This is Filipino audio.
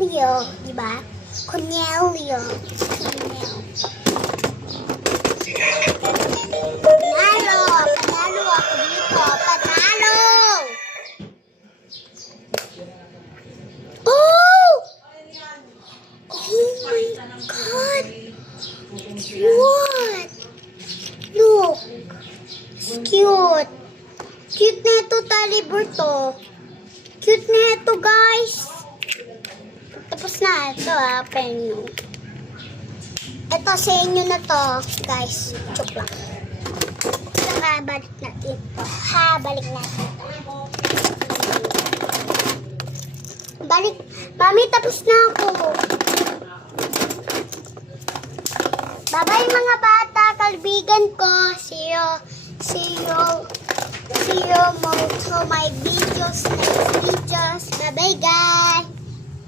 Cornelio, di ba? Cornelio. Panalo! Panalo ako dito! Panalo! Oh! Oh my God! What? Look! It's cute! Cute na ito, Taliberto. Cute na ito, guys. Tapos na ito, penyo. Ito sa inyo na to, guys. Joke lang. Saka balik natin ito. Balik natin ito. Balik. Mami, tapos na ako. Bye-bye mga bata, kaibigan ko. See you to my videos, next videos. Bye-bye guys.